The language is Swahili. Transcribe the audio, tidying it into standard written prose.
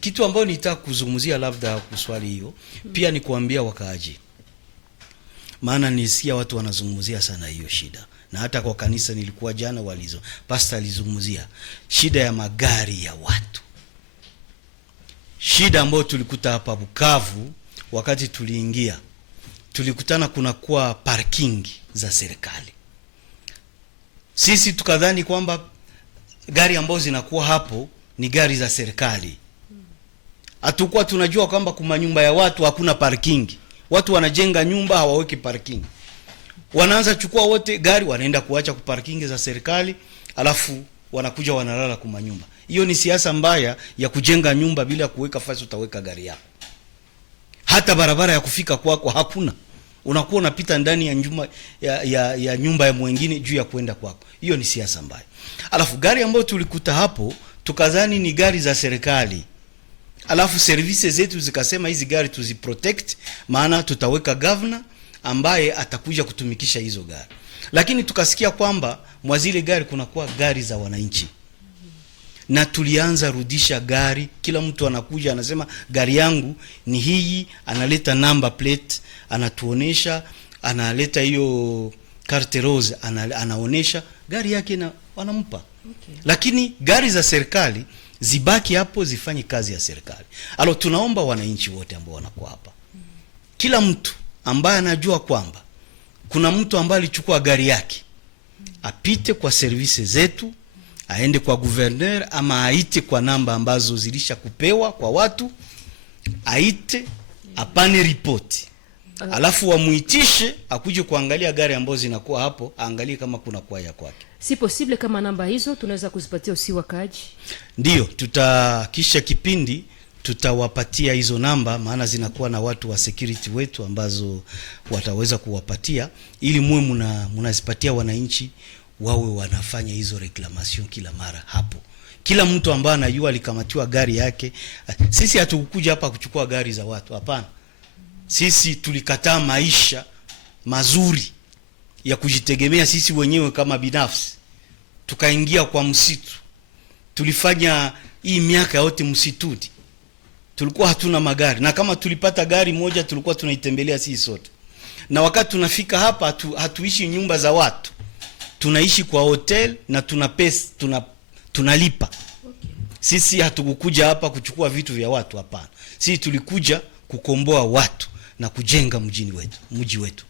Kitu ambacho nitaka kuzungumzia labda kuswali hiyo, pia ni kuambia wakaaji. Maana nisikia watu wanazungumzia sana hiyo shida. Na hata kwa kanisa nilikuwa jana pastor alizungumzia shida ya magari ya watu. Shida ambayo tulikuta hapa Bukavu wakati tuliingia, tulikutana kuna kuwa parking za serikali. Sisi tukadhani kwamba gari ambazo zinakuwa hapo ni gari za serikali. Hatukuwa tunajua kwamba kuma nyumba ya watu hakuna parking. Watu wanajenga nyumba hawaweki parking. Wanaanza chukua wote gari wanaenda kuacha ku parking za serikali, alafu wanakuja wanalala kuma nyumba. Hiyo ni siasa mbaya ya kujenga nyumba bila kuweka fasi utaweka gari yako. Hata barabara ya kufika kwako hakuna. Unakuwa unapita ndani ya nyumba ya nyumba ya mwingine juu ya kwenda kwako. Hiyo ni siasa mbaya. Alafu gari ambayo tulikuta hapo tukadhani ni gari za serikali. Alafu services zetu zikasema hizi gari tuziprotect, maana tutaweka governor ambaye atakuja kutumikisha hizo gari. Lakini tukasikia kwamba mwazile gari kunakuwa gari za wananchi. Na tulianza rudisha gari, kila mtu anakuja anasema gari yangu ni hii, analeta number plate, anatuonesha, analeta hiyo carte rose, anaonesha gari yake na wanampa. Okay. Lakini gari za serikali zibaki hapo zifanye kazi ya serikali. Alo tunaomba wananchi wote ambao wanakuwa hapa. Kila mtu ambaye anajua kwamba kuna mtu ambaye alichukua gari yake, apite kwa services zetu, aende kwa gouverneur ama aite kwa namba ambazo zilisha kupewa kwa watu, aite, apane ripoti. Alafu wamuitishe akuje kuangalia gari ambazo zinakuwa hapo, angalie kama kuna kwa ya kwake. Si possible kama namba hizo tunaweza kuzipatia usi wakaaji? Ndio, tutakisha kipindi tutawapatia hizo namba, maana zinakuwa na watu wa security wetu ambazo wataweza kuwapatia ili muwe mnazipatia wananchi wawe wanafanya hizo reclamation kila mara hapo. Kila mtu ambaye anajua alikamatiwa gari yake. Sisi hatukukuja hapa kuchukua gari za watu, hapana. Sisi tulikataa maisha mazuri ya kujitegemea sisi wenyewe kama binafsi. Tukaingia kwa msitu. Tulifanya hii miaka yote msituni. Tulikuwa hatuna magari, na kama tulipata gari moja tulikuwa tunaitembelea sisi sote. Na wakati tunafika hapa hatuishi nyumba za watu. Tunaishi kwa hotel na tuna pesa, tunalipa. Okay. Sisi hatukukuja hapa kuchukua vitu vya watu, hapana. Sisi tulikuja kukomboa watu na kujenga mji wetu.